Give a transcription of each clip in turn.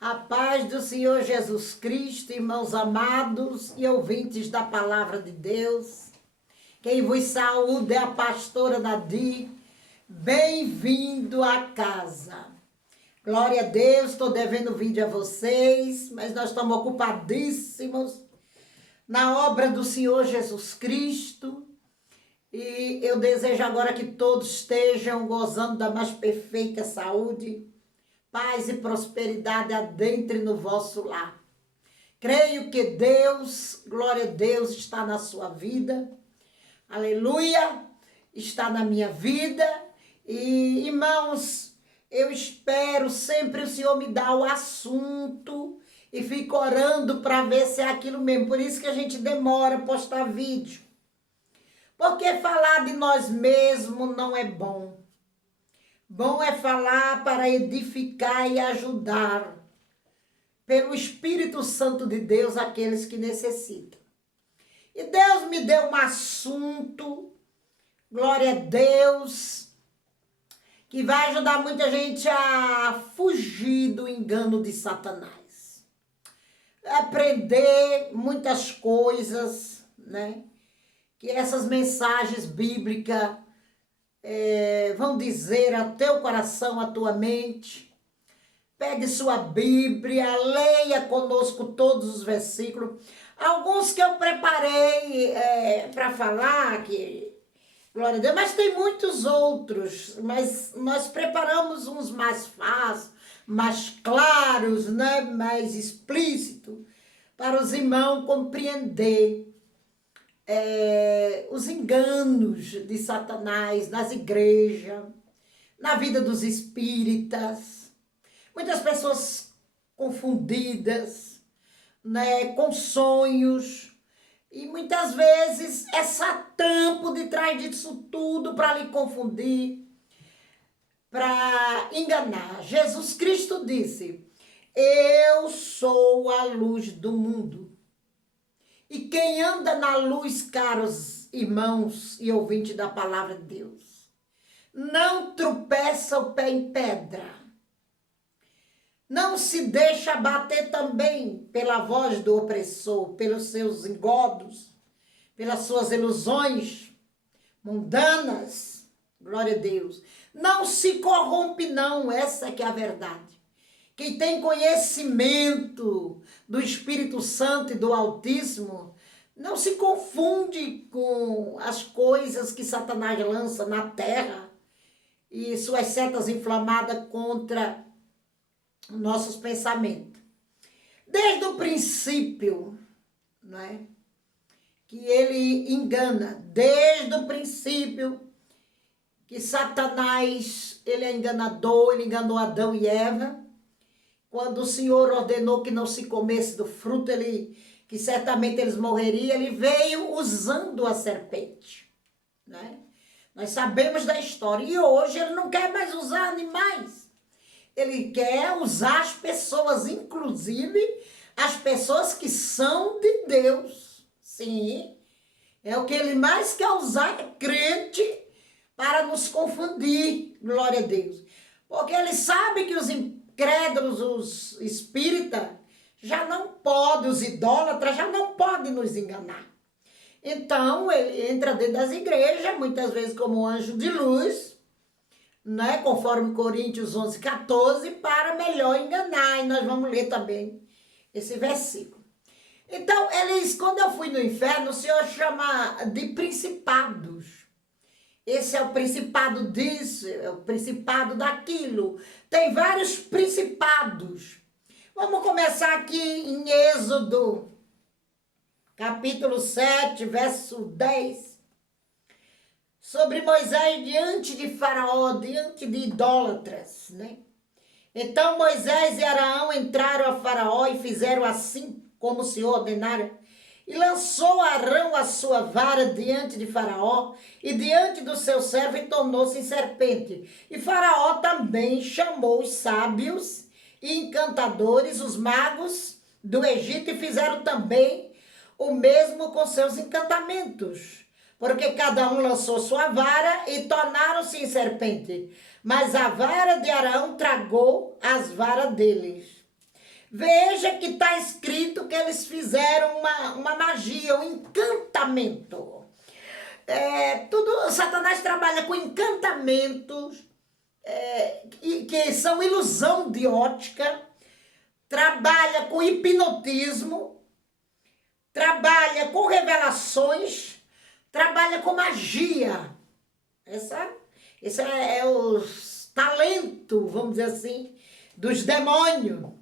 A paz do Senhor Jesus Cristo, irmãos amados e ouvintes da palavra de Deus. Quem vos saúda é a pastora Nadir. Bem-vindo à casa. Glória a Deus, estou devendo vídeo a vocês, mas nós estamos ocupadíssimos na obra do Senhor Jesus Cristo. E eu desejo agora que todos estejam gozando da mais perfeita saúde, paz e prosperidade adentre no vosso lar. Creio que Deus, glória a Deus, está na sua vida. Aleluia, está na minha vida. E, irmãos, eu espero sempre o Senhor me dar o assunto e fico orando para ver se é aquilo mesmo. Por isso que a gente demora a postar vídeo. Porque falar de nós mesmos não é bom. Bom é falar para edificar e ajudar pelo Espírito Santo de Deus aqueles que necessitam. E Deus me deu um assunto, glória a Deus, que vai ajudar muita gente a fugir do engano de Satanás. Aprender muitas coisas, né? Que essas mensagens bíblicas vão dizer ao teu coração, à tua mente. Pegue sua Bíblia, leia conosco todos os versículos. Alguns que eu preparei para falar, que, glória a Deus, mas tem muitos outros. Mas nós preparamos uns mais fáceis, mais claros, né? Mais explícitos, para os irmãos compreender os enganos de Satanás nas igrejas, na vida dos espíritas. Muitas pessoas confundidas, né, com sonhos. E muitas vezes é Satã por detrás disso tudo para lhe confundir, para enganar. Jesus Cristo disse: eu sou a luz do mundo. E quem anda na luz, caros irmãos e ouvintes da palavra de Deus, não tropeça o pé em pedra. Não se deixa bater também pela voz do opressor, pelos seus engodos, pelas suas ilusões mundanas. Glória a Deus. Não se corrompe não, essa que é a verdade. Quem tem conhecimento do Espírito Santo e do Altíssimo não se confunde com as coisas que Satanás lança na terra e suas setas inflamadas contra nossos pensamentos. Desde o princípio, né, que ele engana, desde o princípio que Satanás, ele é enganador, ele enganou Adão e Eva. Quando o Senhor ordenou que não se comesse do fruto, que certamente eles morreriam, ele veio usando a serpente, né? Nós sabemos da história. E hoje ele não quer mais usar animais. Ele quer usar as pessoas, inclusive as pessoas que são de Deus. Sim, é o que ele mais quer usar, é crente, para nos confundir, glória a Deus. Porque ele sabe que os incrédulos, os espíritas, já não podem, os idólatras já não podem nos enganar. Então, ele entra dentro das igrejas, muitas vezes como anjo de luz, né? Conforme Coríntios 11:14, para melhor enganar. E nós vamos ler também esse versículo. Então, quando eu fui no inferno, o Senhor chama de principados. Esse é o principado disso, é o principado daquilo. Tem vários principados. Vamos começar aqui em Êxodo, capítulo 7, verso 10. Sobre Moisés diante de Faraó, diante de idólatras, né? Então Moisés e Arão entraram a Faraó e fizeram assim como o Senhor ordenara. E lançou Arão a sua vara diante de Faraó e diante do seu servo e tornou-se em serpente. E Faraó também chamou os sábios e encantadores, os magos do Egito, e fizeram também o mesmo com seus encantamentos. Porque cada um lançou sua vara e tornaram-se em serpente. Mas a vara de Arão tragou as varas deles. Veja que está escrito que eles fizeram uma magia, um encantamento. Satanás trabalha com encantamentos, que são ilusão de ótica, trabalha com hipnotismo, trabalha com revelações, trabalha com magia. Esse é o talento, vamos dizer assim, dos demônios.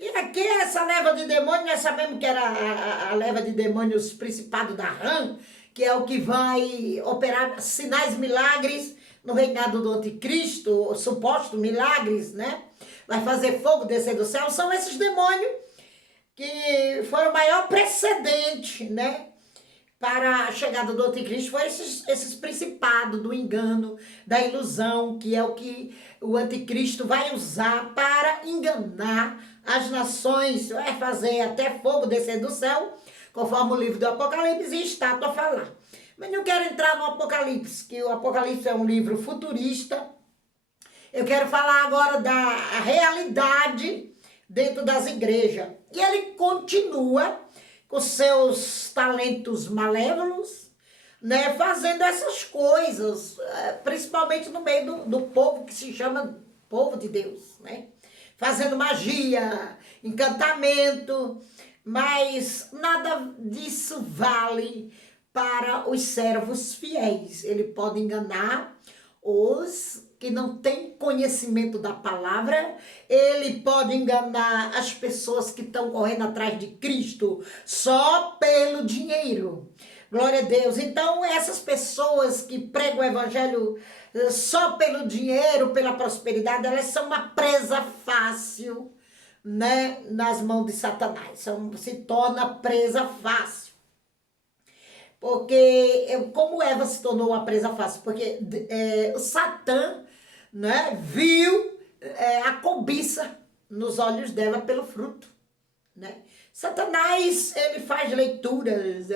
E aqui essa leva de demônios, nós sabemos que era a leva de demônios principado da rã, que é o que vai operar sinais e milagres no reinado do anticristo, supostos milagres, né? Vai fazer fogo descer do céu. São esses demônios que foram o maior precedente, né? Para a chegada do anticristo, foi esses principados do engano, da ilusão, que é o que o anticristo vai usar para enganar as nações, vai fazer até fogo descer do céu, conforme o livro do Apocalipse e estátua falar. Mas não quero entrar no Apocalipse, que o Apocalipse é um livro futurista. Eu quero falar agora da realidade dentro das igrejas. E ele continua com seus talentos malévolos, né, fazendo essas coisas, principalmente no meio do povo que se chama povo de Deus, né? Fazendo magia, encantamento, mas nada disso vale para os servos fiéis. Ele pode enganar os que não têm conhecimento da palavra, ele pode enganar as pessoas que estão correndo atrás de Cristo só pelo dinheiro. Glória a Deus. Então, essas pessoas que pregam o evangelho só pelo dinheiro, pela prosperidade, elas são uma presa fácil, né, nas mãos de Satanás. Se torna presa fácil. Porque, como Eva se tornou uma presa fácil? Porque o Satã, né, viu a cobiça nos olhos dela pelo fruto, né? Satanás, ele faz leituras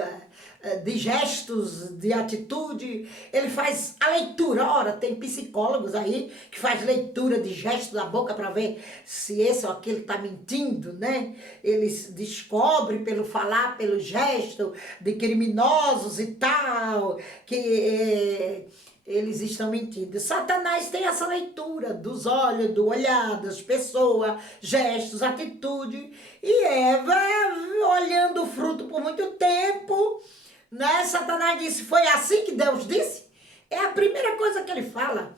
de gestos, de atitude, ele faz a leitura. Ora, tem psicólogos aí que faz leitura de gestos da boca para ver se esse ou aquele está mentindo, né? Eles descobrem pelo falar, pelo gesto de criminosos e tal, que eles estão mentindo. Satanás tem essa leitura dos olhos, do olhar das pessoas, gestos, atitude. E Eva, olhando o fruto por muito tempo, né? Satanás disse, foi assim que Deus disse? É a primeira coisa que ele fala,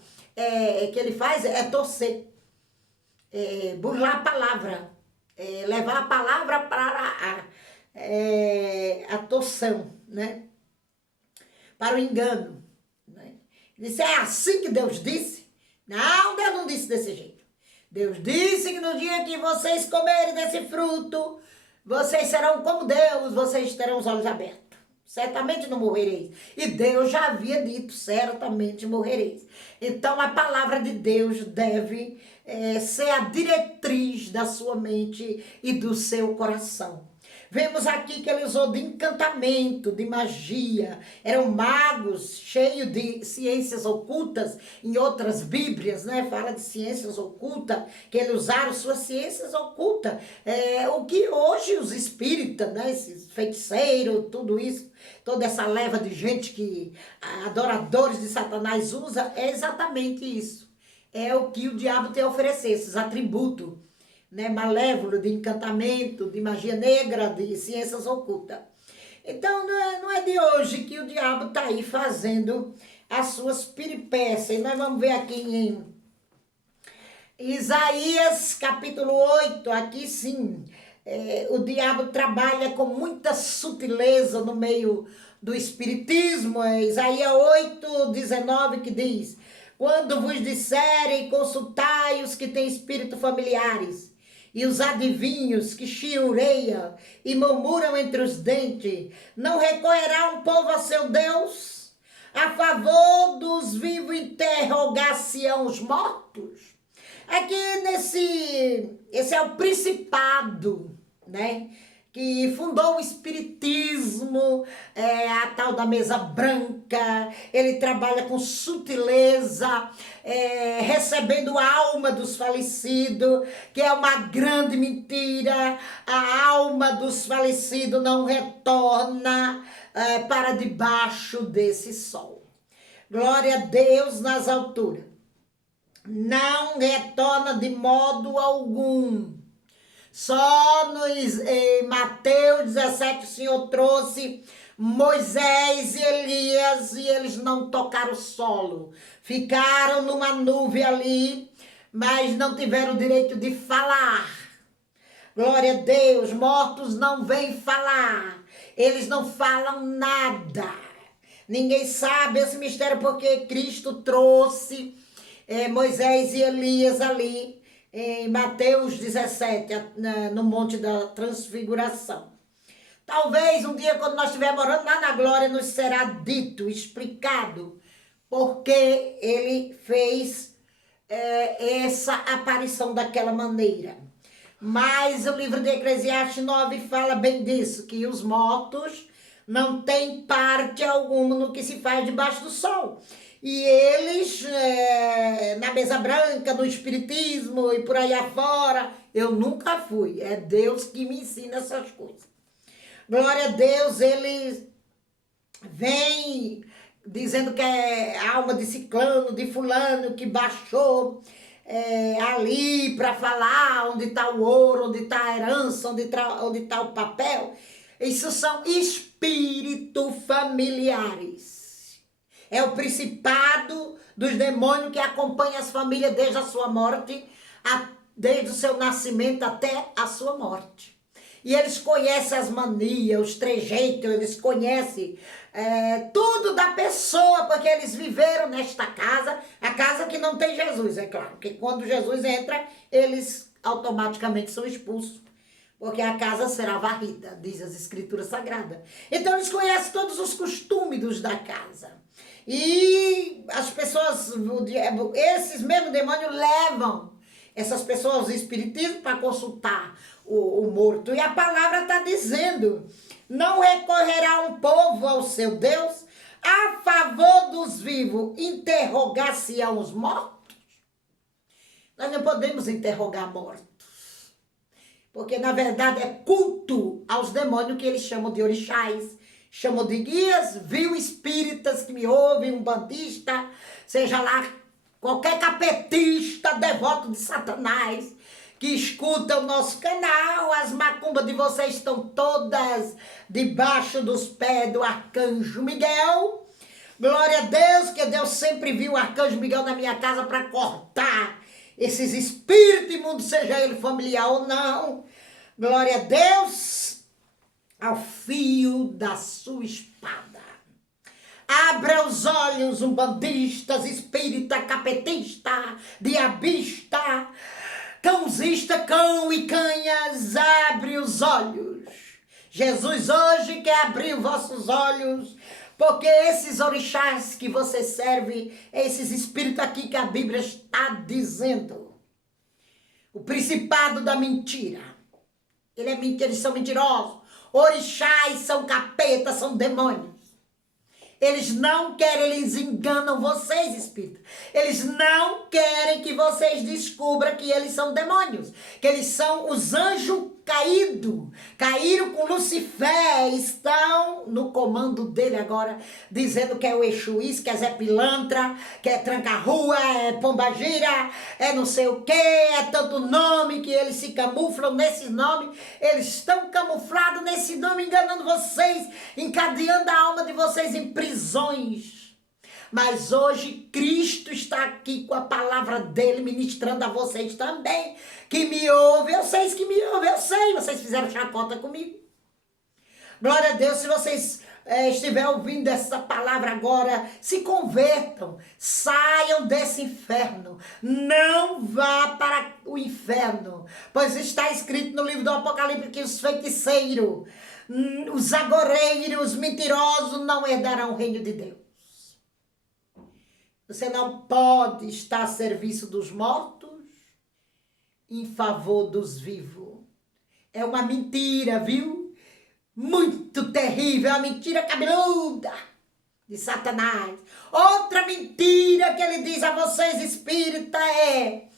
que ele faz é torcer, burlar a palavra, levar a palavra para a torção, né? Para o engano. Disse, é assim que Deus disse? Não, Deus não disse desse jeito. Deus disse que no dia que vocês comerem desse fruto, vocês serão como Deus, vocês terão os olhos abertos. Certamente não morrereis. E Deus já havia dito, certamente morrereis. Então a palavra de Deus deve ser a diretriz da sua mente e do seu coração. Vemos aqui que ele usou de encantamento, de magia. Eram magos cheios de ciências ocultas. Em outras bíblias, né, fala de ciências ocultas, que eles usaram suas ciências ocultas. O que hoje os espíritas, né, esses feiticeiros, tudo isso, toda essa leva de gente que adoradores de Satanás usa, é exatamente isso. É o que o diabo tem a oferecer, esses atributos, né, malévolo, de encantamento, de magia negra, de ciências ocultas. Então, não é de hoje que o diabo está aí fazendo as suas peripécias. E nós vamos ver aqui em Isaías, capítulo 8, aqui sim, o diabo trabalha com muita sutileza no meio do espiritismo. É Isaías 8, 19, que diz, quando vos disserem, consultai os que têm espírito familiares, e os adivinhos que chiureiam e murmuram entre os dentes, não recorrerá um povo a seu Deus? A favor dos vivos interrogar-se-ão os mortos? Aqui esse é o principado, né, que fundou o espiritismo, a tal da mesa branca. Ele trabalha com sutileza, recebendo a alma dos falecidos, que é uma grande mentira. A alma dos falecidos não retorna para debaixo desse sol. Glória a Deus nas alturas. Não retorna de modo algum. Só em Mateus 17 o Senhor trouxe Moisés e Elias e eles não tocaram o solo. Ficaram numa nuvem ali, mas não tiveram o direito de falar. Glória a Deus, mortos não vêm falar. Eles não falam nada. Ninguém sabe esse mistério porque Cristo trouxe Moisés e Elias ali em Mateus 17, no Monte da Transfiguração. Talvez um dia, quando nós estivermos orando lá na glória, nos será dito, explicado, porque ele fez essa aparição daquela maneira. Mas o livro de Eclesiastes 9 fala bem disso, que os mortos não têm parte alguma no que se faz debaixo do sol. E eles, na mesa branca, no espiritismo e por aí afora, eu nunca fui. É Deus que me ensina essas coisas. Glória a Deus, ele vem dizendo que é alma de ciclano, de fulano, que baixou ali para falar onde está o ouro, onde está a herança, onde está o papel. Isso são espíritos familiares. É o principado dos demônios que acompanha as famílias desde a sua morte, desde o seu nascimento até a sua morte. E eles conhecem as manias, os trejeitos, eles conhecem tudo da pessoa, porque eles viveram nesta casa, a casa que não tem Jesus, é claro, porque quando Jesus entra, eles automaticamente são expulsos, porque a casa será varrida, diz as Escrituras Sagradas. Então eles conhecem todos os costumes da casa. E as pessoas, esses mesmos demônios levam essas pessoas aos espiritismos para consultar o morto. E a palavra está dizendo, não recorrerá um povo ao seu Deus a favor dos vivos, interrogar-se-ão os mortos? Nós não podemos interrogar mortos, porque na verdade é culto aos demônios que eles chamam de orixás, chamam de guias, viu, espíritas que me ouvem, um bandista, seja lá qualquer capetista, devoto de Satanás, que escuta o nosso canal. As macumbas de vocês estão todas debaixo dos pés do Arcanjo Miguel. Glória a Deus, que Deus sempre viu o Arcanjo Miguel na minha casa para cortar esses espíritos imundos, seja ele familiar ou não. Glória a Deus, ao fio da sua espada. Abra os olhos, umbandistas, espírita, capetista, diabista, cãozista, cão e canhas, abre os olhos. Jesus hoje quer abrir os vossos olhos, porque esses orixás que você serve, esses espíritos aqui que a Bíblia está dizendo, o principado da mentira, eles são mentirosos. Orixás são capetas, são demônios. Eles não querem, eles enganam vocês, espírito. Eles não querem que vocês descubram que eles são demônios, que eles são os anjos caídos. Caíram com Lucifer, estão no comando dele agora, dizendo que é o Exuís, que é Zé Pilantra, que é Tranca-Rua, é Pombagira, é não sei o que, é tanto nome que eles se camuflam nesse nome. Eles estão camuflados nesse nome, enganando vocês, encadeando a alma de vocês em prisões. Mas hoje Cristo está aqui com a palavra dele, ministrando a vocês também, que me ouvem, vocês que me ouvem, eu sei, vocês fizeram chacota comigo. Glória a Deus, se vocês estiverem ouvindo essa palavra agora, se convertam, saiam desse inferno, não vá para o inferno, pois está escrito no livro do Apocalipse que os feiticeiros, os agoreiros, os mentirosos não herdarão o reino de Deus. Você não pode estar a serviço dos mortos em favor dos vivos. É uma mentira, viu? muito terrível, a mentira cabeluda de Satanás. Outra mentira que ele diz a vocês, espírita, é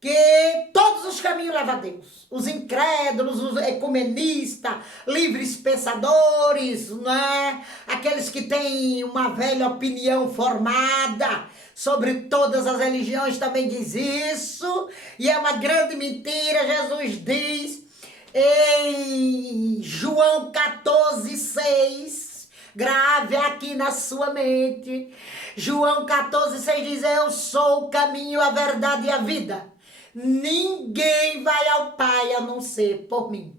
que todos os caminhos levam a Deus. Os incrédulos, os ecumenistas, livres pensadores, né? Aqueles que têm uma velha opinião formada sobre todas as religiões também diz isso. E é uma grande mentira. Jesus diz em João 14,6, grave aqui na sua mente. João 14,6 diz: eu sou o caminho, a verdade e a vida. Ninguém vai ao Pai a não ser por mim.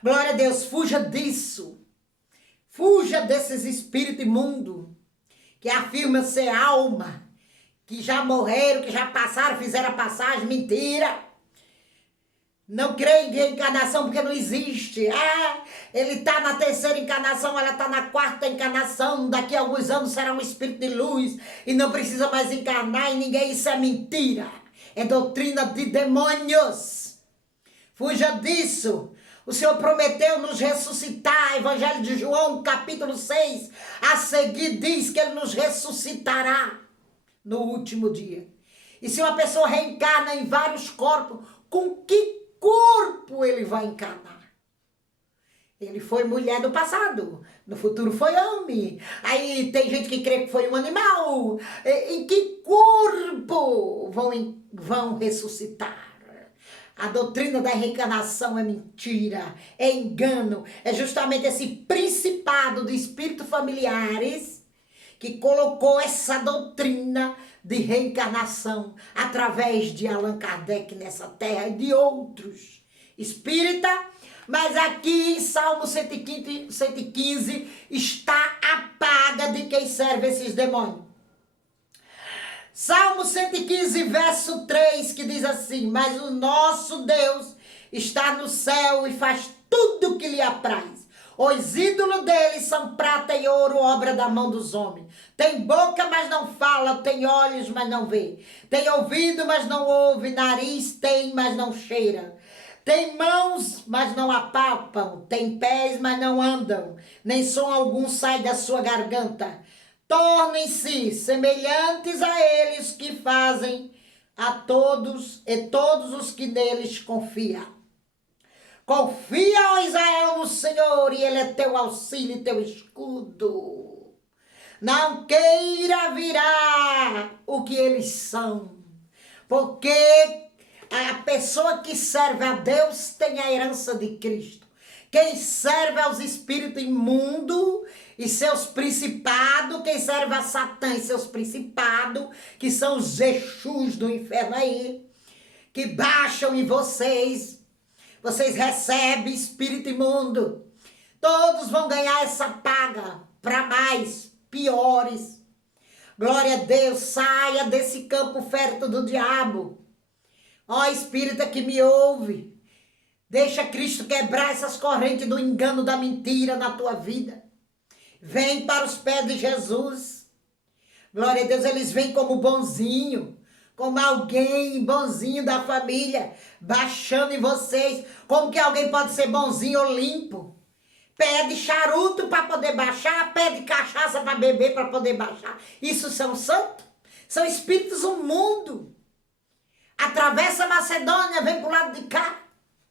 Glória a Deus, fuja disso. Fuja desses espíritos imundos que afirmam ser alma, que já morreram, que já passaram, fizeram a passagem. Mentira. Não creio em reencarnação porque não existe. Ele está na terceira encarnação, ela está na quarta encarnação. Daqui a alguns anos será um espírito de luz e não precisa mais encarnar em ninguém. Isso é mentira. É doutrina de demônios. Fuja disso. O Senhor prometeu nos ressuscitar. Evangelho de João, capítulo 6. A seguir diz que Ele nos ressuscitará no último dia. E se uma pessoa reencarna em vários corpos, com que corpo ele vai encarnar? Ele foi mulher no passado, no futuro foi homem. Aí tem gente que crê que foi um animal. Em que corpo vão ressuscitar? A doutrina da reencarnação é mentira, é engano. É justamente esse principado de espíritos familiares que colocou essa doutrina de reencarnação através de Allan Kardec nessa terra e de outros espírita. Mas aqui em Salmo 115 está a paga de quem serve esses demônios. Salmo 115, verso 3, que diz assim: mas o nosso Deus está no céu e faz tudo o que lhe apraz. Os ídolos deles são prata e ouro, obra da mão dos homens. Tem boca, mas não fala. Tem olhos, mas não vê. Tem ouvido, mas não ouve. Nariz tem, mas não cheira. Tem mãos, mas não apalpam. Tem pés, mas não andam. Nem som algum sai da sua garganta. Tornem-se semelhantes a eles que fazem a todos e todos os que neles confiam. Confia, ó Israel, no Senhor, e Ele é teu auxílio e teu escudo. Não queira virar o que eles são, porque a pessoa que serve a Deus tem a herança de Cristo. Quem serve aos espíritos imundos e seus principados, quem serve a Satã e seus principados, que são os Exus do inferno aí, que baixam em vocês. Vocês recebem espírito imundo. Todos vão ganhar essa paga para mais piores. Glória a Deus, saia desse campo fértil do diabo. Ó espírita que me ouve, deixa Cristo quebrar essas correntes do engano, da mentira na tua vida. Vem para os pés de Jesus. Glória a Deus, eles vêm como bonzinho, como alguém bonzinho da família, baixando em vocês. Como que alguém pode ser bonzinho ou limpo? Pede charuto para poder baixar, pede cachaça para beber para poder baixar. Isso são santos? São espíritos do mundo. Atravessa a Macedônia, vem para o lado de cá.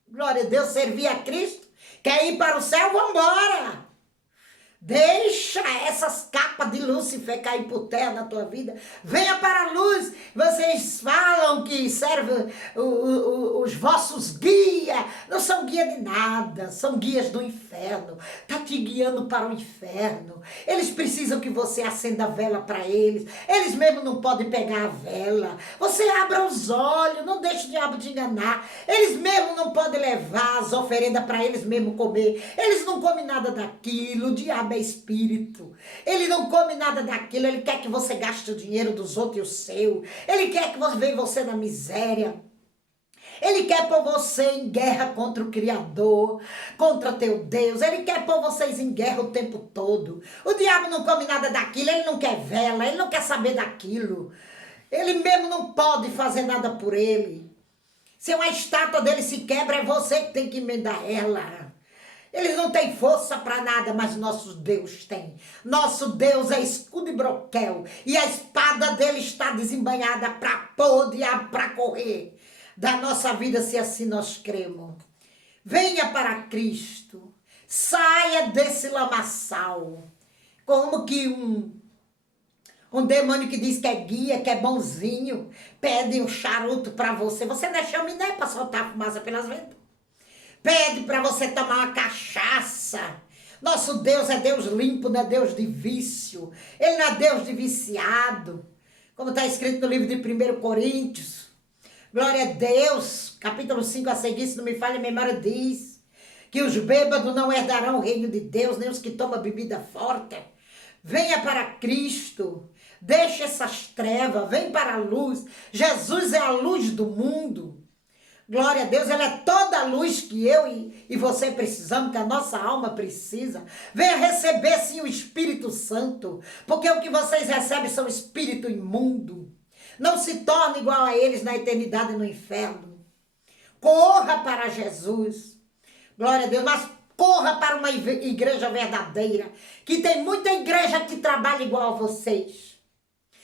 Glória a Deus, servir a Cristo. Quer ir para o céu? Vambora! Deixa essas capas de Lúcifer cair por terra na tua vida. Venha para a luz. Vocês falam que servem os vossos guias. Não são guias de nada. São guias do inferno. Está te guiando para o inferno. Eles precisam que você acenda a vela para eles. Eles mesmo não podem pegar a vela. Você abra os olhos. Não deixe o diabo te enganar. Eles mesmo não podem levar as oferendas para eles mesmo comer. Eles não comem nada daquilo. O diabo é espírito. Ele não come nada daquilo. Ele quer que você gaste o dinheiro dos outros e o seu. Ele quer que você veja você na miséria. Ele quer pôr você em guerra contra o Criador, contra teu Deus. Ele quer pôr vocês em guerra o tempo todo. O diabo não come nada daquilo. Ele não quer vela. Ele não quer saber daquilo. Ele mesmo não pode fazer nada por ele. Se uma estátua dele se quebra, é você que tem que emendar ela. Eles não têm força para nada, mas nosso Deus tem. Nosso Deus é escudo e broquel. E a espada dele está desembanhada para pôr o diabo para correr da nossa vida, se assim nós cremos. Venha para Cristo. Saia desse lamaçal. Como que um demônio que diz que é guia, que é bonzinho, pede um charuto para você. Você não é chaminé para soltar fumaça pelas ventas. Pede para você tomar uma cachaça. Nosso Deus é Deus limpo, não é Deus de vício. Ele não é Deus de viciado. Como está escrito no livro de 1 Coríntios. Glória a Deus. Capítulo 5 a seguir, se não me falha a memória, diz que os bêbados não herdarão o reino de Deus, nem os que tomam bebida forte. Venha para Cristo. Deixe essas trevas. Vem para a luz. Jesus é a luz do mundo. Glória a Deus, Ele é toda a luz que eu e você precisamos, que a nossa alma precisa. Venha receber sim o Espírito Santo, porque o que vocês recebem são espírito imundo. Não se torne igual a eles na eternidade no inferno. Corra para Jesus. Glória a Deus, mas corra para uma igreja verdadeira, que tem muita igreja que trabalha igual a vocês,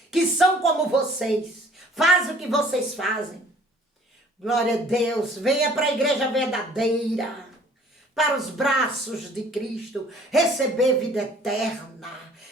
que são como vocês, fazem o que vocês fazem. Glória a Deus, venha para a igreja verdadeira, para os braços de Cristo, receber vida eterna.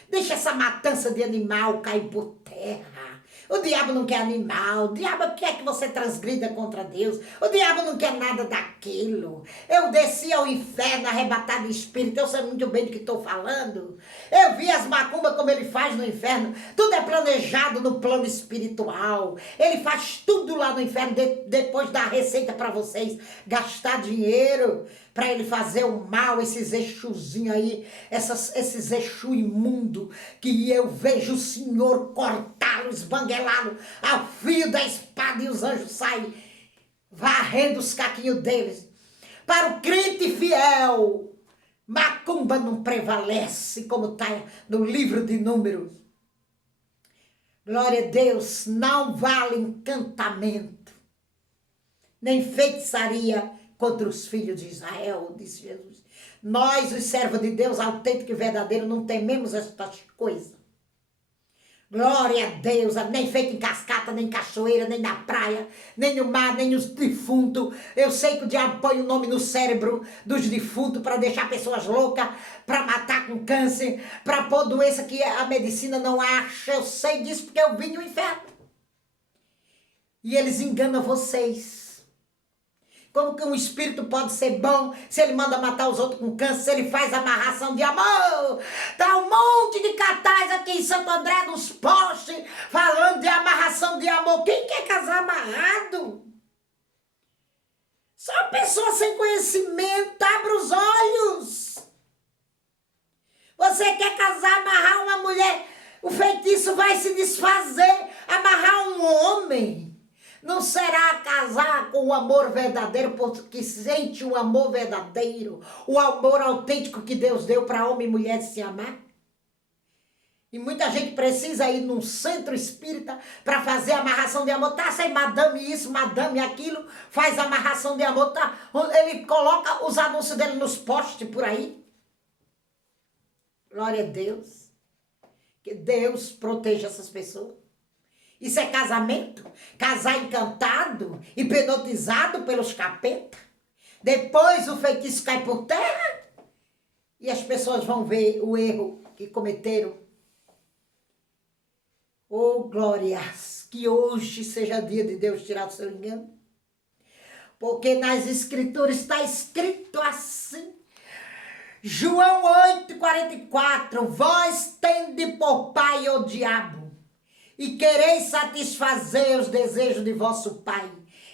Deixa essa matança de animal cair por terra. O diabo não quer animal, o diabo quer que você transgrida contra Deus, o diabo não quer nada daquilo. Eu desci ao inferno arrebatado em espírito, eu sei muito bem do que estou falando. Eu vi as macumbas como ele faz no inferno, tudo é planejado no plano espiritual. Ele faz tudo lá no inferno, depois dá a receita para vocês gastar dinheiro, para ele fazer o mal, esses exuzinhos aí, esses exu imundo, que eu vejo o Senhor cortá-lo, esbanguelá-lo ao fio da espada, e os anjos saem varrendo os caquinhos deles. Para o crente fiel, macumba não prevalece, como está no livro de Números. Glória a Deus, não vale encantamento, nem feitiçaria contra os filhos de Israel, disse Jesus. Nós, os servos de Deus, autêntico e verdadeiro, não tememos estas coisas. Glória a Deus, nem feito em cascata, nem em cachoeira, nem na praia, nem no mar, nem os defuntos. Eu sei que o diabo põe o nome no cérebro dos defuntos para deixar pessoas loucas, para matar com câncer, para pôr doença que a medicina não acha. Eu sei disso porque eu vim no inferno. E eles enganam vocês. Como que um espírito pode ser bom se ele manda matar os outros com câncer, se ele faz amarração de amor? Tá um monte de cartaz aqui em Santo André nos postes falando de amarração de amor. Quem quer casar amarrado? Só pessoa sem conhecimento, abra os olhos. Você quer casar, amarrar uma mulher, o feitiço vai se desfazer. Amarrar um homem não será casar com o amor verdadeiro, porque sente o amor verdadeiro, o amor autêntico que Deus deu para homem e mulher se amar. E muita gente precisa ir num centro espírita para fazer amarração de amor. Tá sem madame isso, madame aquilo, faz amarração de amor. Tá, ele coloca os anúncios dele nos postes por aí. Glória a Deus. Que Deus proteja essas pessoas. Isso é casamento? Casar encantado, hipnotizado pelos capetas. Depois o feitiço cai por terra e as pessoas vão ver o erro que cometeram. Oh, glórias, que hoje seja dia de Deus tirar o seu engano. Porque nas escrituras está escrito assim. João 8,44. Vós tende por pai o diabo, e quereis satisfazer os desejos de vosso pai.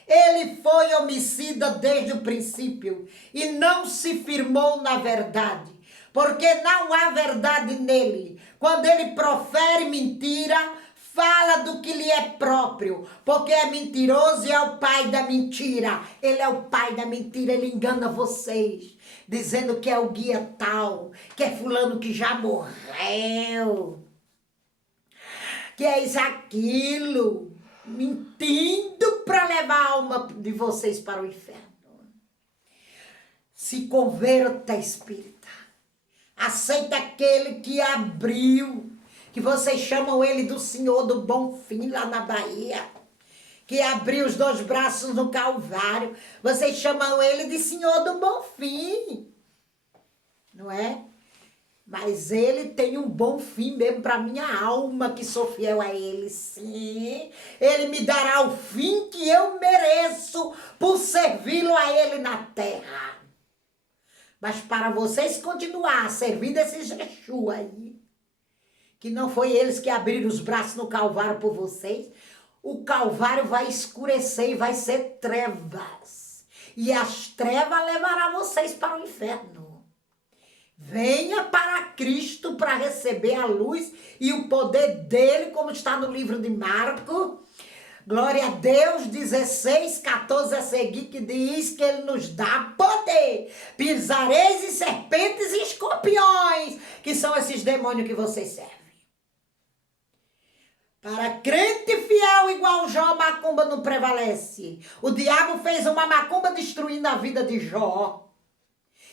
Ele foi homicida desde o princípio e não se firmou na verdade, porque não há verdade nele. Quando ele profere mentira, fala do que lhe é próprio, porque é mentiroso e é o pai da mentira. Ele é o pai da mentira, ele engana vocês, dizendo que é o guia tal, que é fulano que já morreu, que é isso, aquilo, mentindo para levar a alma de vocês para o inferno. Se converta, espírita. Aceita aquele que abriu, que vocês chamam ele do Senhor do Bom Fim lá na Bahia, que abriu os 2 braços no Calvário. Vocês chamam ele de Senhor do Bom Fim, não é? Mas ele tem um bom fim mesmo para minha alma, que sou fiel a ele, sim. Ele me dará o fim que eu mereço por servi-lo a ele na terra. Mas para vocês continuar servindo esses Exu aí, que não foi eles que abriram os braços no Calvário por vocês, o Calvário vai escurecer e vai ser trevas. E as trevas levarão vocês para o inferno. Venha para Cristo para receber a luz e o poder dele, como está no livro de Marcos. Glória a Deus, 16, 14 a seguir, que diz que ele nos dá poder. Pisareis e serpentes e escorpiões, que são esses demônios que vocês servem. Para crente fiel igual Jó, macumba não prevalece. O diabo fez uma macumba destruindo a vida de Jó.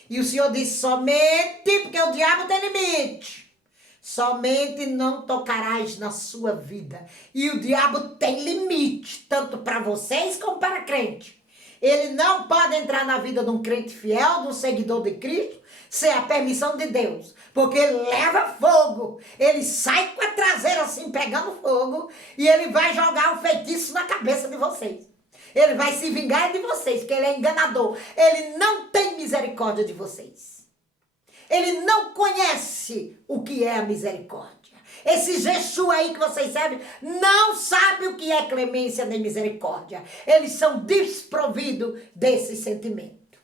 E o Senhor disse, somente, porque o diabo tem limite, somente não tocarás na sua vida. E o diabo tem limite, tanto para vocês como para crente. Ele não pode entrar na vida de um crente fiel, de um seguidor de Cristo, sem a permissão de Deus. Porque ele leva fogo, ele sai com a traseira assim, pegando fogo, e ele vai jogar um feitiço na cabeça de vocês. Ele vai se vingar de vocês, porque ele é enganador. Ele não tem misericórdia de vocês. Ele não conhece o que é a misericórdia. Esse Exu aí que vocês servem não sabe o que é clemência nem misericórdia. Eles são desprovidos desse sentimento.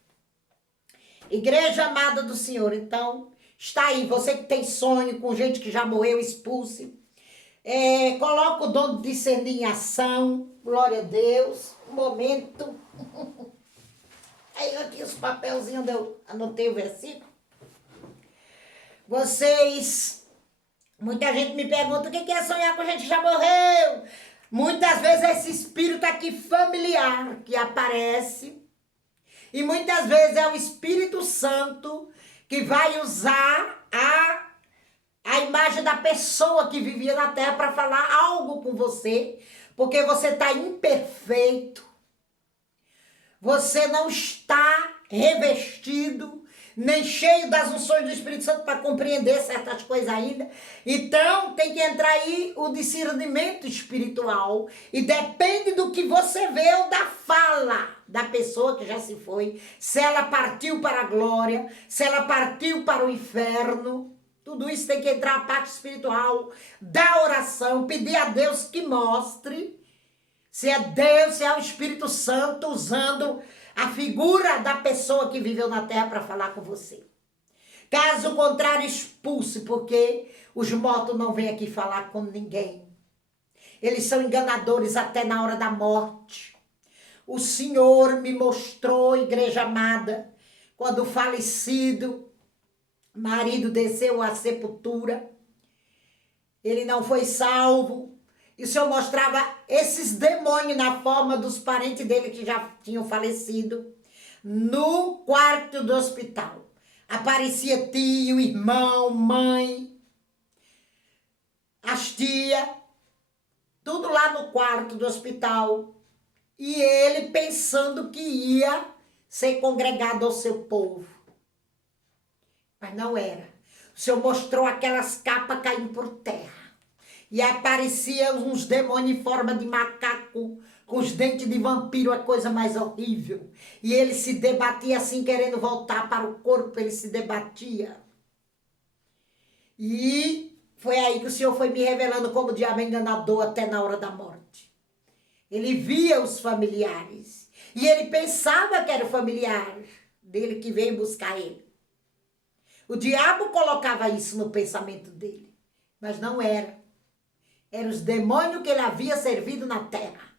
Igreja amada do Senhor, então, está aí. Você que tem sonho com gente que já morreu, expulse. Coloca o dom de discernir em ação. Glória a Deus. Um momento. Aí aqui os papelzinhos onde eu anotei o versículo. Vocês, muita gente me pergunta o que é sonhar com gente que já morreu. Muitas vezes é esse espírito aqui familiar que aparece. E muitas vezes é o Espírito Santo que vai usar a imagem da pessoa que vivia na terra para falar algo com você, porque você está imperfeito, você não está revestido, nem cheio das unções do Espírito Santo para compreender certas coisas ainda. Então tem que entrar aí o discernimento espiritual, e depende do que você vê ou da fala da pessoa que já se foi, se ela partiu para a glória, se ela partiu para o inferno. Tudo isso tem que entrar a parte espiritual da oração, pedir a Deus que mostre se é Deus, se é o Espírito Santo usando a figura da pessoa que viveu na terra para falar com você. Caso contrário, expulse, porque os mortos não vêm aqui falar com ninguém. Eles são enganadores até na hora da morte. O Senhor me mostrou, igreja amada, quando o falecido marido desceu à sepultura, ele não foi salvo, e o Senhor mostrava esses demônios na forma dos parentes dele que já tinham falecido, no quarto do hospital. Aparecia tio, irmão, mãe, as tias, tudo lá no quarto do hospital, e ele pensando que ia ser congregado ao seu povo. Mas não era. O Senhor mostrou aquelas capas caindo por terra. E apareciam uns demônios em forma de macaco, com os dentes de vampiro, a coisa mais horrível. E ele se debatia assim, querendo voltar para o corpo, ele se debatia. E foi aí que o Senhor foi me revelando como o diabo é enganador até na hora da morte. Ele via os familiares. E ele pensava que era o familiar dele que veio buscar ele. O diabo colocava isso no pensamento dele, mas não era. Eram os demônios que ele havia servido na terra,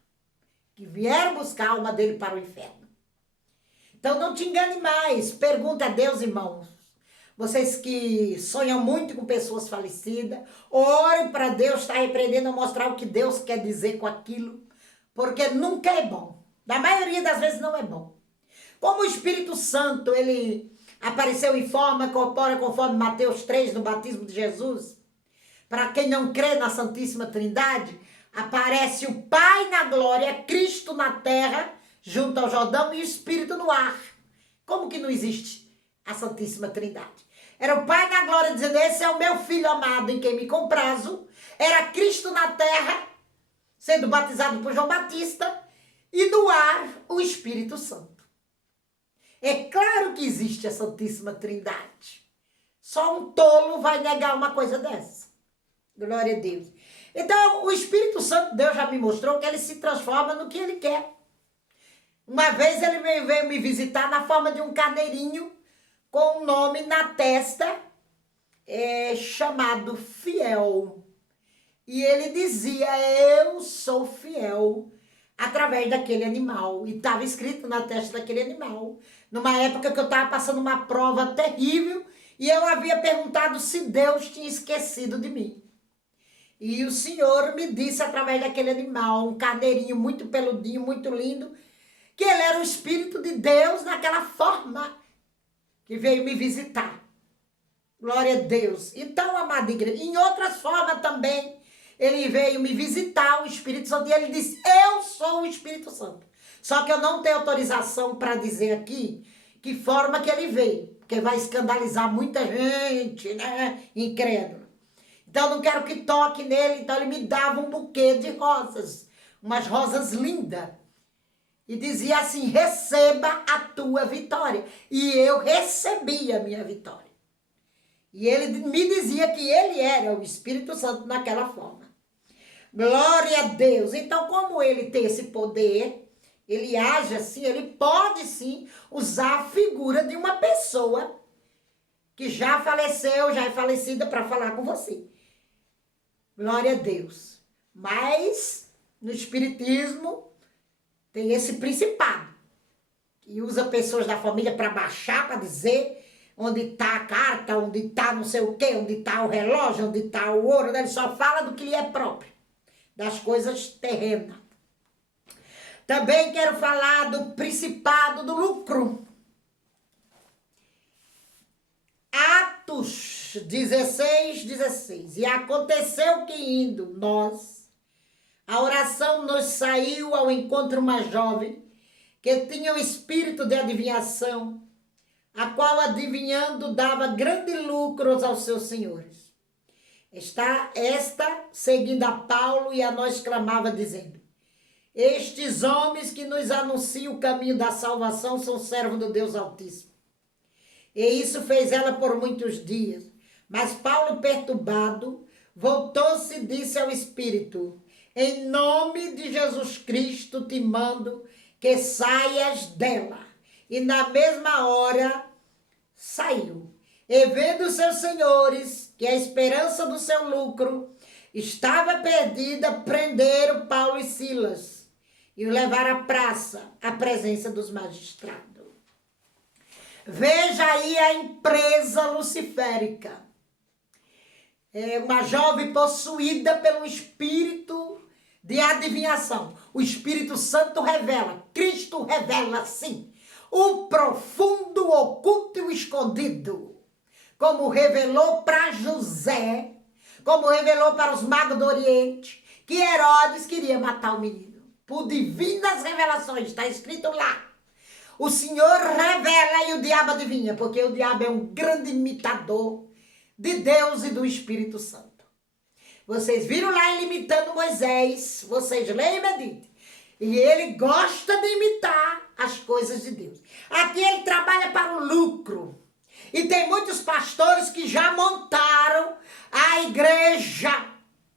que vieram buscar a alma dele para o inferno. Então não te engane mais, pergunta a Deus, irmãos. Vocês que sonham muito com pessoas falecidas, orem para Deus estar repreendendo ou mostrar o que Deus quer dizer com aquilo, porque nunca é bom. Da maioria das vezes não é bom. Como o Espírito Santo, ele apareceu em forma corpórea, conforme Mateus 3, no batismo de Jesus. Para quem não crê na Santíssima Trindade, aparece o Pai na glória, Cristo na terra, junto ao Jordão, e o Espírito no ar. Como que não existe a Santíssima Trindade? Era o Pai na glória dizendo, esse é o meu Filho amado em quem me comprazo. Era Cristo na terra, sendo batizado por João Batista, e no ar o Espírito Santo. É claro que existe a Santíssima Trindade. Só um tolo vai negar uma coisa dessa. Glória a Deus. Então, o Espírito Santo, Deus já me mostrou que ele se transforma no que ele quer. Uma vez ele veio me visitar na forma de um carneirinho com um nome na testa chamado Fiel. E ele dizia, eu sou fiel, através daquele animal. E estava escrito na testa daquele animal. Numa época que eu estava passando uma prova terrível e eu havia perguntado se Deus tinha esquecido de mim. E o Senhor me disse através daquele animal, um carneirinho muito peludinho, muito lindo, que ele era o Espírito de Deus naquela forma que veio me visitar. Glória a Deus. Então, amada igreja, em outras formas também, ele veio me visitar, o Espírito Santo, e ele disse, eu sou o Espírito Santo. Só que eu não tenho autorização para dizer aqui que forma que ele veio, porque vai escandalizar muita gente, né, incrédula. Então, eu não quero que toque nele, então ele me dava um buquê de rosas, umas rosas lindas. E dizia assim, receba a tua vitória. E eu recebi a minha vitória. E ele me dizia que ele era o Espírito Santo naquela forma. Glória a Deus. Então, como ele tem esse poder, ele age assim, ele pode sim usar a figura de uma pessoa que já faleceu, já é falecida, para falar com você. Glória a Deus. Mas, no Espiritismo, tem esse principado, que usa pessoas da família para baixar, para dizer onde está a carta, onde está não sei o quê, onde está o relógio, onde está o ouro. Ele só fala do que lhe é próprio, das coisas terrenas. Também quero falar do principado do lucro. Atos 16, 16. E aconteceu que indo nós, a oração nos saiu ao encontro uma jovem que tinha o espírito de adivinhação, a qual adivinhando dava grande lucros aos seus senhores. Esta seguindo a Paulo e a nós clamava dizendo, estes homens que nos anunciam o caminho da salvação são servos do Deus Altíssimo. E isso fez ela por muitos dias. Mas Paulo, perturbado, voltou-se e disse ao Espírito, em nome de Jesus Cristo te mando que saias dela. E na mesma hora saiu. E vendo seus senhores que a esperança do seu lucro estava perdida, prenderam Paulo e Silas e o levaram à praça, à presença dos magistrados. Veja aí a empresa luciférica. É uma jovem possuída pelo espírito de adivinhação. O Espírito Santo revela, Cristo revela, sim, o profundo, oculto e o escondido. Como revelou para José, como revelou para os magos do Oriente, que Herodes queria matar o menino. Por divinas revelações, está escrito lá. O Senhor revela e o diabo adivinha, porque o diabo é um grande imitador de Deus e do Espírito Santo. Vocês viram lá ele imitando Moisés, vocês leem e meditem. E ele gosta de imitar as coisas de Deus. Aqui ele trabalha para o lucro. E tem muitos pastores que já montaram a igreja,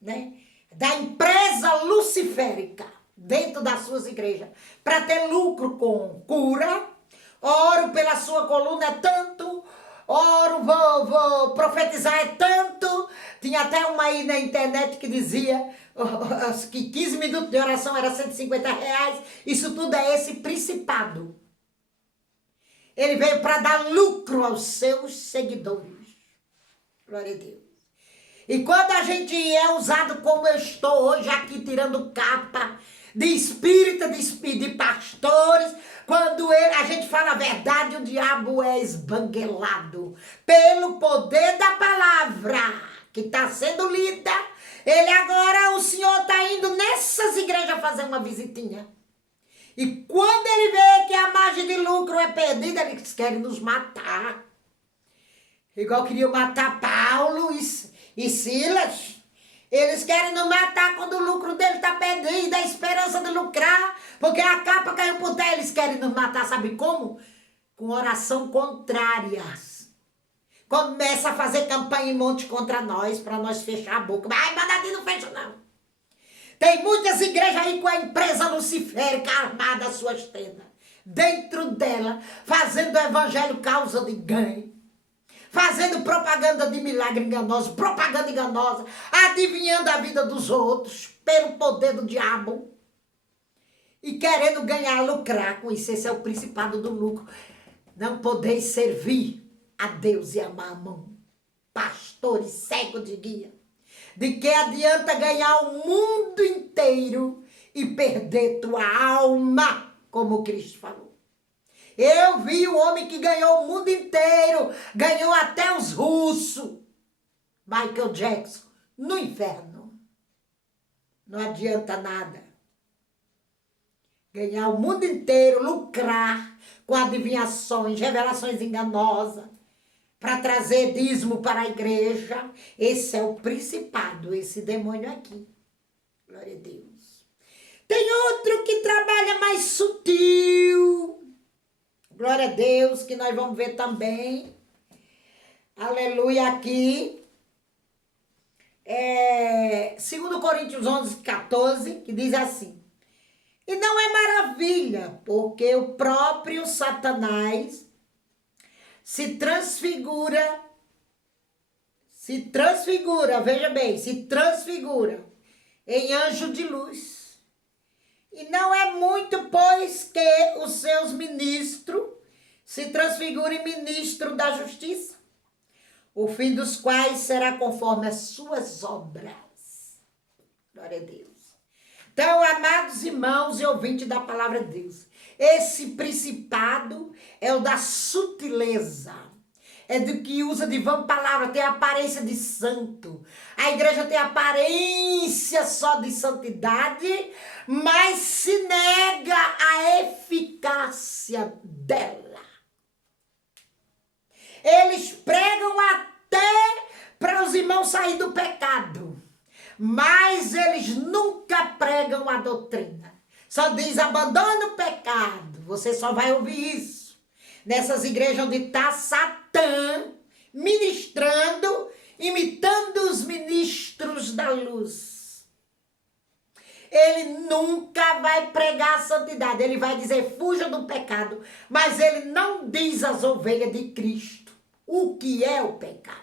né, da empresa luciférica dentro das suas igrejas, para ter lucro com cura. Oro pela sua coluna é tanto, oro, vou profetizar é tanto. Tinha até uma aí na internet que dizia que 15 minutos de oração era R$150. Isso tudo é esse principado. Ele veio para dar lucro aos seus seguidores. Glória a Deus. E quando a gente é usado como eu estou hoje aqui, tirando capa de espírita, de pastores. Quando a gente fala a verdade, o diabo é esbanguelado pelo poder da palavra que está sendo lida. Ele agora, o Senhor está indo nessas igrejas fazer uma visitinha. E quando ele vê que a margem de lucro é perdida, eles querem nos matar. Igual queriam matar Paulo e Silas. Eles querem nos matar quando o lucro dele está perdido, a esperança de lucrar, porque a capa caiu por terra. Eles querem nos matar, sabe como? Com oração contrárias. Começa a fazer campanha em monte contra nós, para nós fechar a boca. Mas Manadinho não fecha, não. Tem muitas igrejas aí com a empresa luciférica armada às suas tendas. Dentro dela, fazendo o evangelho causa de ganho. Fazendo propaganda de milagre enganoso, propaganda enganosa, adivinhando a vida dos outros pelo poder do diabo e querendo ganhar, lucrar com isso. Esse é o principado do lucro. Não podeis servir a Deus e a Mamão, pastores cegos de guia. De que adianta ganhar o mundo inteiro e perder tua alma, como Cristo falou. Eu vi o homem que ganhou o mundo inteiro, ganhou até os russos. Michael Jackson, no inferno. Não adianta nada. Ganhar o mundo inteiro, lucrar com adivinhações, revelações enganosas, para trazer dízimo para a igreja. Esse é o principado, esse demônio aqui. Glória a Deus. Tem outro que trabalha mais sutil. Glória a Deus, que nós vamos ver também. Aleluia, aqui. 2 Coríntios 11, 14, que diz assim. E não é maravilha, porque o próprio Satanás se transfigura, veja bem, se transfigura em anjo de luz. E não é muito, pois, que os seus ministros se transfigurem em ministro da justiça, o fim dos quais será conforme as suas obras. Glória a Deus. Então, amados irmãos e ouvintes da palavra de Deus, esse principado é o da sutileza. É do que usa de vã palavra, tem a aparência de santo. A igreja tem a aparência só de santidade, mas se nega a eficácia dela. Eles pregam até para os irmãos saírem do pecado, mas eles nunca pregam a doutrina. Só diz, abandona o pecado. Você só vai ouvir isso nessas igrejas onde está Satã ministrando, imitando os ministros da luz. Ele nunca vai pregar a santidade. Ele vai dizer, fuja do pecado. Mas ele não diz às ovelhas de Cristo o que é o pecado.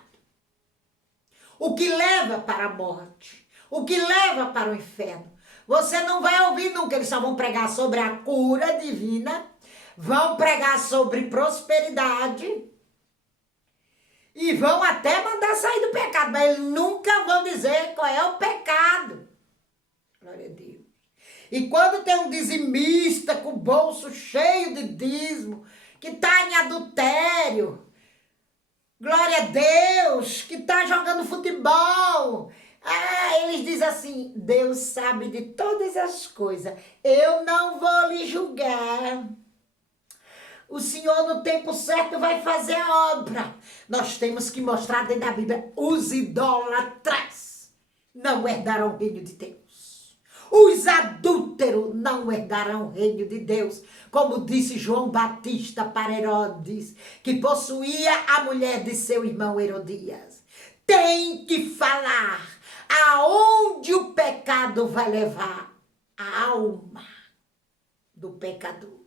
O que leva para a morte. O que leva para o inferno. Você não vai ouvir nunca. Eles só vão pregar sobre a cura divina. Vão pregar sobre prosperidade. E vão até mandar sair do pecado. Mas eles nunca vão dizer qual é o pecado. Glória a Deus. E quando tem um dizimista com o bolso cheio de dízimo, que está em adultério, glória a Deus, que está jogando futebol, eles dizem assim, Deus sabe de todas as coisas, eu não vou lhe julgar. O Senhor no tempo certo vai fazer a obra. Nós temos que mostrar dentro da Bíblia, os idólatras não herdarão o reino de Deus. Os adúlteros não herdarão o reino de Deus. Como disse João Batista para Herodes, que possuía a mulher de seu irmão Herodias. Tem que falar aonde o pecado vai levar a alma do pecador.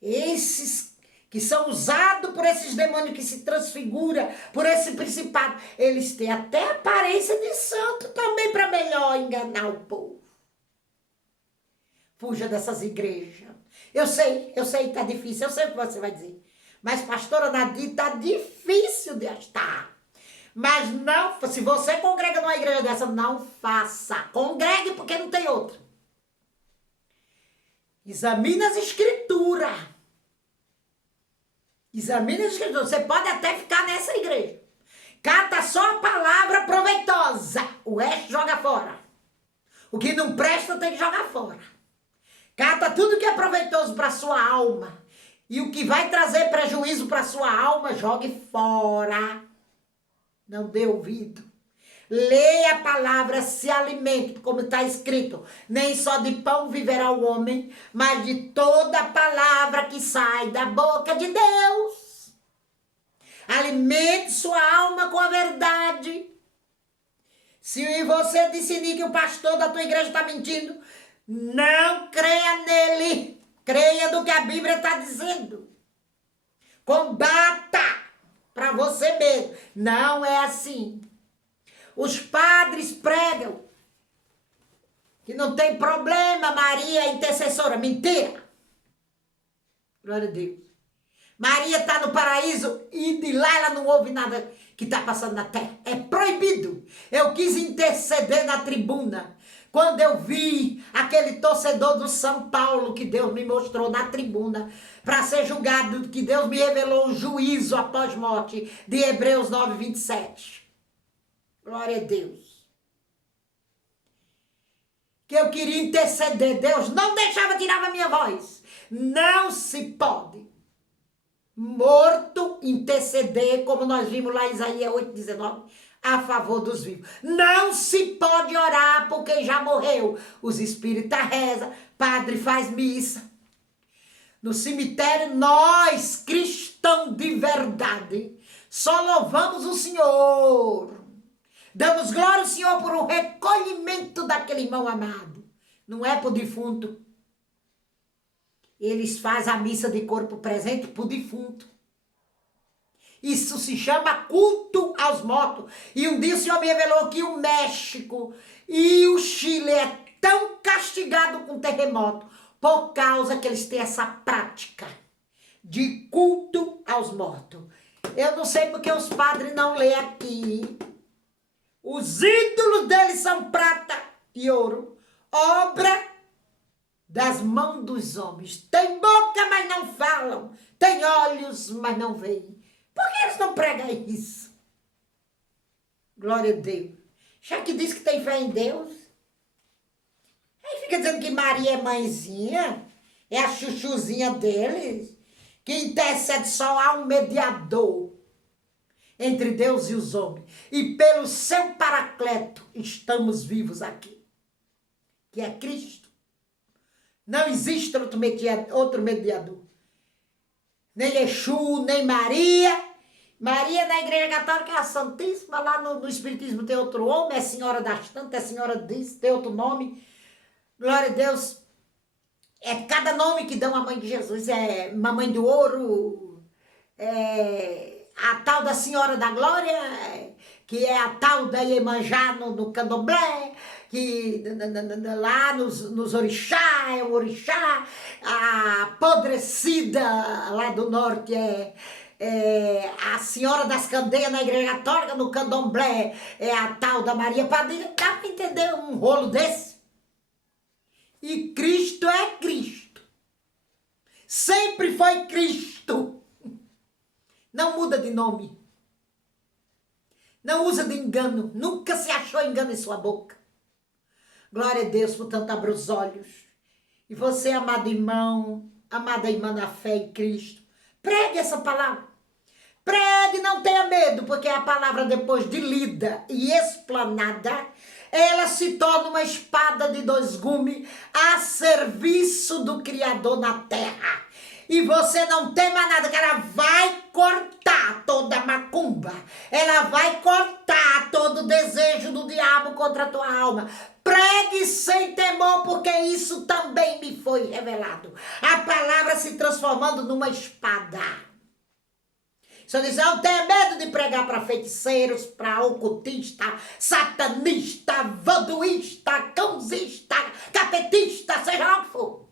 Esses que são usados por esses demônios que se transfiguram, por esse principado, eles têm até aparência de santo também para melhor enganar o povo. Fuja dessas igrejas. Eu sei, está difícil, eu sei o que você vai dizer. Mas, pastora Nadir, está difícil de estar. Mas não, se você congrega numa igreja dessa, não faça. Congregue porque não tem outra. Examina as escrituras. Examina as escrituras. Você pode até ficar nessa igreja. Cata só a palavra proveitosa. O resto joga fora. O que não presta tem que jogar fora. Cata tudo que é proveitoso para a sua alma. E o que vai trazer prejuízo para a sua alma, jogue fora. Não dê ouvido. Leia a palavra, se alimente, como está escrito. Nem só de pão viverá o homem, mas de toda a palavra que sai da boca de Deus. Alimente sua alma com a verdade. Se você discernir que o pastor da tua igreja está mentindo, não creia nele. Creia do que a Bíblia está dizendo. Combata para você mesmo. Não é assim. Os padres pregam que não tem problema, Maria é intercessora. Mentira. Glória a Deus. Maria está no paraíso e de lá ela não ouve nada que está passando na terra. É proibido. Eu quis interceder na tribuna. Quando eu vi aquele torcedor do São Paulo que Deus me mostrou na tribuna para ser julgado, que Deus me revelou o juízo após morte de Hebreus 9, 27. Glória a Deus. Que eu queria interceder. Deus não deixava, tirava a minha voz. Não se pode. Morto interceder, como nós vimos lá em Isaías 8,19, a favor dos vivos. Não se pode orar por quem já morreu. Os espíritas rezam, padre faz missa. No cemitério, nós, cristãos de verdade, só louvamos o Senhor. Damos glória ao Senhor por um recolhimento daquele irmão amado. Não é por defunto. Eles fazem a missa de corpo presente por defunto. Isso se chama culto aos mortos. E um dia o Senhor me revelou que o México e o Chile é tão castigado com terremoto por causa que eles têm essa prática de culto aos mortos. Eu não sei porque os padres não lêem aqui. Os ídolos deles são prata e ouro, obra das mãos dos homens. Tem boca, mas não falam. Tem olhos, mas não veem. Por que eles não pregam isso? Glória a Deus. Já que diz que tem fé em Deus. Aí fica dizendo que Maria é mãezinha, é a chuchuzinha deles, que intercede, só há um mediador entre Deus e os homens. E pelo seu paracleto estamos vivos aqui, que é Cristo. Não existe outro mediador. Nem Exu, nem Maria. Maria na igreja católica é a Santíssima. Lá no Espiritismo tem outro homem, é Senhora das Tantas, é Senhora disso, tem outro nome. Glória a Deus. É cada nome que dão a mãe de Jesus. É Mamãe do Ouro, a tal da Senhora da Glória, que é a tal da Iemanjá no Candomblé, que lá nos orixá, é o orixá, a apodrecida lá do norte é a Senhora das Candeias na Igreja Católica, no Candomblé é a tal da Maria Padilha. Dá para entender um rolo desse? E Cristo é Cristo. Sempre foi Cristo. Não muda de nome. Não usa de engano. Nunca se achou engano em sua boca. Glória a Deus, portanto, abra os olhos. E você, amado irmão, amada irmã na fé em Cristo, pregue essa palavra. Pregue, não tenha medo, porque a palavra, depois de lida e explanada, ela se torna uma espada de dois gumes a serviço do Criador na terra. E você não tema nada, que ela vai cortar toda a macumba. Ela vai cortar todo o desejo do diabo contra a tua alma. Pregue sem temor, porque isso também me foi revelado. A palavra se transformando numa espada. Se eu disser, não tenha medo de pregar para feiticeiros, para ocultista, satanista, voduísta, cãozista, capetista, seja lá o que for.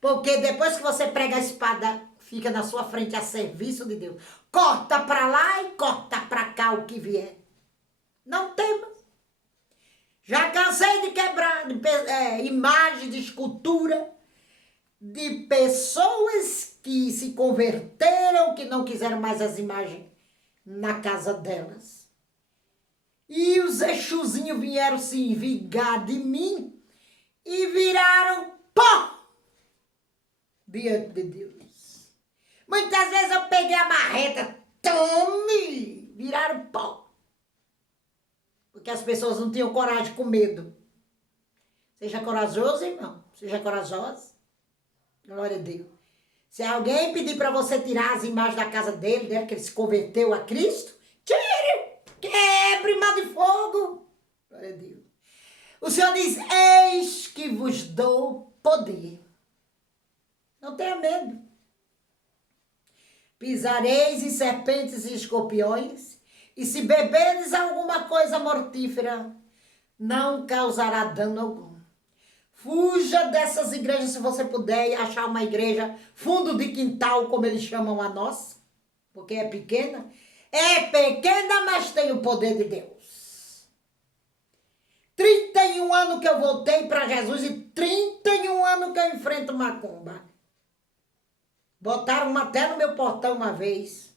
Porque depois que você prega a espada, fica na sua frente a serviço de Deus. Corta para lá e corta para cá o que vier. Não tema. Já cansei de quebrar imagem de escultura de pessoas que se converteram, que não quiseram mais as imagens na casa delas. E os Exuzinhos vieram se vingar de mim e viraram pó diante de Deus. Muitas vezes eu peguei a marreta, tome, viraram pó. Porque as pessoas não tinham coragem com medo. Seja corajoso, irmão. Seja corajosa. Glória a Deus. Se alguém pedir para você tirar as imagens da casa dele, que ele se converteu a Cristo, tire, quebre, mande fogo. Glória a Deus. O Senhor diz, eis que vos dou poder. Não tenha medo. Pisareis em serpentes e escorpiões, e se beberes alguma coisa mortífera, não causará dano algum. Fuja dessas igrejas se você puder e achar uma igreja fundo de quintal, como eles chamam a nossa, porque é pequena. É pequena, mas tem o poder de Deus. 31 anos que eu voltei para Jesus e 31 anos que eu enfrento macumba. Botaram até no meu portão uma vez.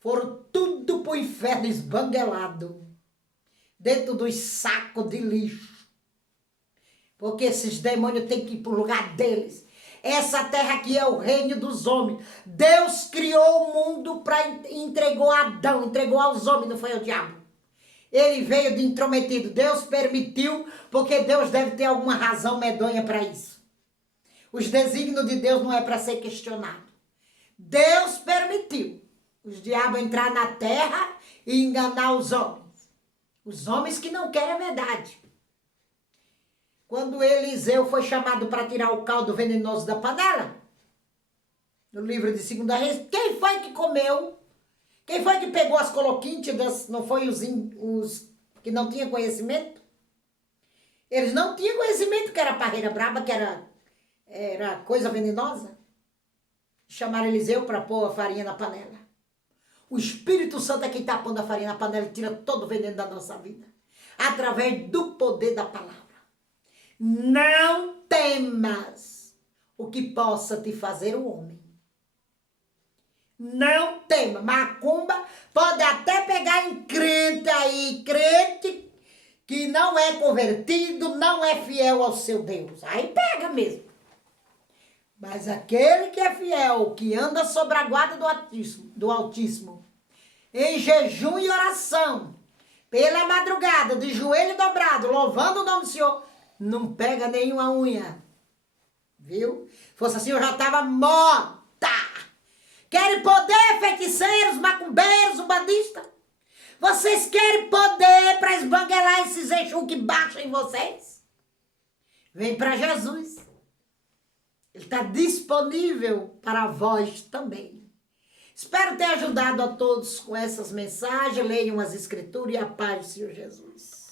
Foram tudo pro inferno esbanguelado. Dentro dos sacos de lixo. Porque esses demônios têm que ir para o lugar deles. Essa terra aqui é o reino dos homens. Deus criou o mundo para entregou a Adão, entregou aos homens, não foi ao diabo. Ele veio de intrometido. Deus permitiu, porque Deus deve ter alguma razão medonha para isso. Os desígnios de Deus não é para ser questionado. Deus permitiu os diabos entrar na terra e enganar os homens. Os homens que não querem a verdade. Quando Eliseu foi chamado para tirar o caldo venenoso da panela, no livro de 2 Reis, quem foi que comeu? Quem foi que pegou as coloquíntidas? Não foi os que não tinham conhecimento? Eles não tinham conhecimento que era parreira braba, que era coisa venenosa. Chamaram Eliseu para pôr a farinha na panela. O Espírito Santo é quem está pondo a farinha na panela e tira todo o veneno da nossa vida. Através do poder da palavra. Não temas o que possa te fazer o homem. Não tema. Macumba pode até pegar em crente aí, crente que não é convertido, não é fiel ao seu Deus. Aí pega mesmo. Mas aquele que é fiel, que anda sobre a guarda do Altíssimo, em jejum e oração, pela madrugada, de joelho dobrado, louvando o nome do Senhor, não pega nenhuma unha. Viu? Fosse assim, eu já estava morta. Querem poder, feiticeiros, macumbeiros, umbandistas? Vocês querem poder para esbanguelar esses Exu que baixam em vocês? Vem para Jesus. Ele está disponível para vós também. Espero ter ajudado a todos com essas mensagens. Leiam as Escrituras e a paz do Senhor Jesus.